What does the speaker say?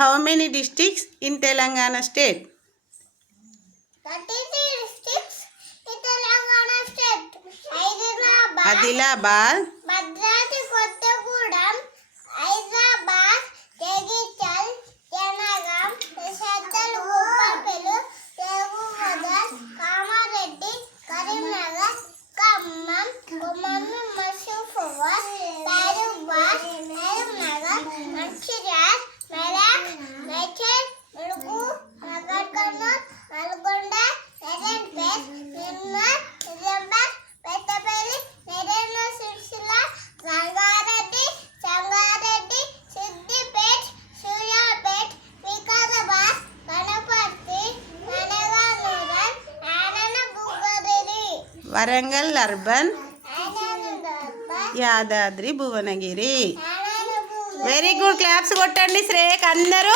How many districts in Telangana state? 33 districts in Telangana state. Hyderabad, Adilabad, Bhadrati, Kottagudem, Hyderabad, Jagittal, Janagam, Shaddal, Gopalpelu, Telugu Mothers, Kamareddy, Karimnagar, Khammam, Kumanu, Masufawar, Hyderabad, Karimnagar, Manchiryal, Medak, Mechel, Murugu, Nagar Karnool, Nalgonda, Naranpet, Nirmal, Nizamabad, Pettapalli, Narayana Sircilla, Rangareddy, Sangareddy, Siddipet, Suryapet, Vikarabad, Ganapati, Nanagan, Anana Bhugadiri, Warangal urban, Anana Yadadri Bhuvanagiri. Bhugadiri. Very good. Claps కొట్టండి శ్రేయక్ అందరూ.